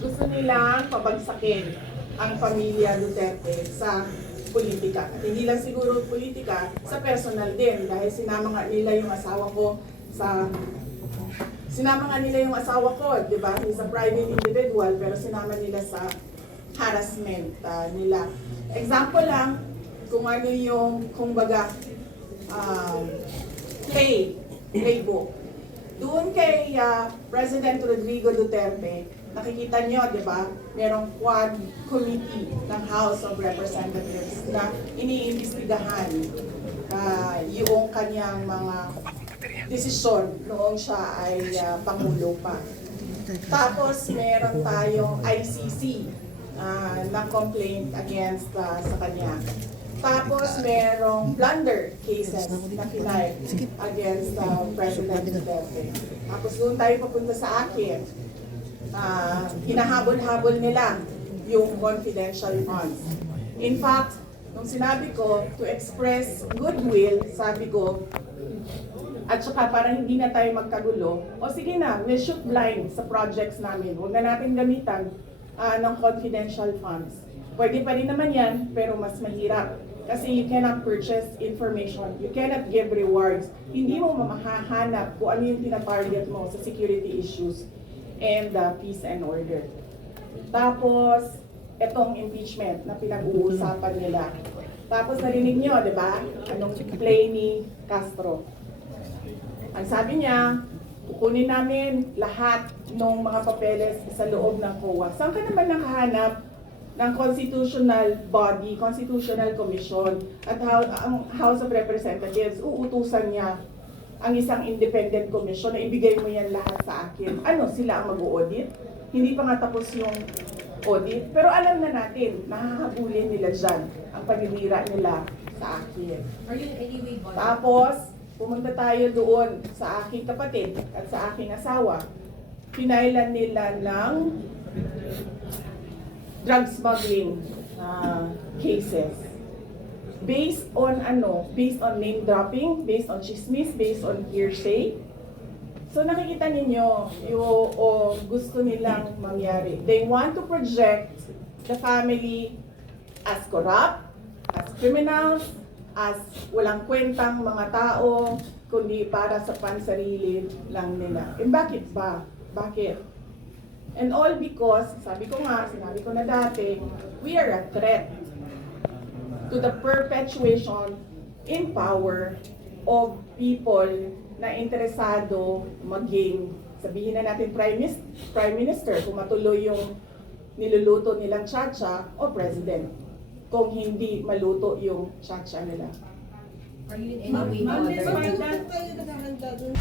Gusto nilang pabagsakin ang pamilya Duterte sa politika. At hindi lang siguro politika, sa personal din. Dahil sinama nga nila yung asawa ko, di ba? He's a private individual, pero sinama nila sa harassment nila. Example lang, kung ano yung, kumbaga, playbook. Doon kay President Rodrigo Duterte, nakikita nyo, di ba, merong quad committee ng House of Representatives na iniimbestigahan yung kanyang mga desisyon noong siya ay Pangulo pa. Tapos meron tayong ICC na complaint against sa kanya. Tapos merong plunder cases na finale against President Duterte. Tapos doon tayo papunta sa akin. Hinahabol-habol nila yung confidential funds. In fact, nung sinabi ko to express goodwill, sabi ko, at saka para hindi na tayo magkagulo, o sige na, we'll shoot blind sa projects namin. Huwag na natin gamitan ng confidential funds. Pwede pa rin naman yan, pero mas mahirap. Kasi you cannot purchase information, you cannot give rewards. Hindi mo mamahahanap kung ano yung tinatarget mo sa security issues and peace and order. Tapos, etong impeachment na pinag-uusapan nila. Tapos narinig nyo, di ba? Anong play ni Castro. Ang sabi niya, kukunin namin lahat ng mga papeles sa loob ng COA. Saan ka naman nakahanap ng constitutional body, constitutional commission, at ang House of Representatives, uutusan niya ang isang independent commission na ibigay mo yan lahat sa akin. Ano, sila ang mag-audit? Hindi pa nga tapos yung audit, pero alam na natin, nahahabulin nila dyan ang paninira nila sa akin. Are you in any way bothered? Tapos, pumunta tayo doon sa aking kapatid at sa aking asawa. Pinailan nila ng drug smuggling cases. Based on based on name dropping, based on chismis, based on hearsay. So nakikita ninyo yung gusto nilang mangyari. They want to project the family as corrupt, as criminals, as walang kwentang mga tao, kundi para sa pansarili lang nila. And bakit ba? Bakit? And all because, sinabi ko na dati, we are a threat to the perpetuation in power of people na interesado maging, sabihin na natin Prime Minister, kung matuloy yung niluluto nilang tsa-tsa, o President, kung hindi maluto yung tsa-tsa nila. Are you in any way bothered? Ma'am, kayo naghahanda dun?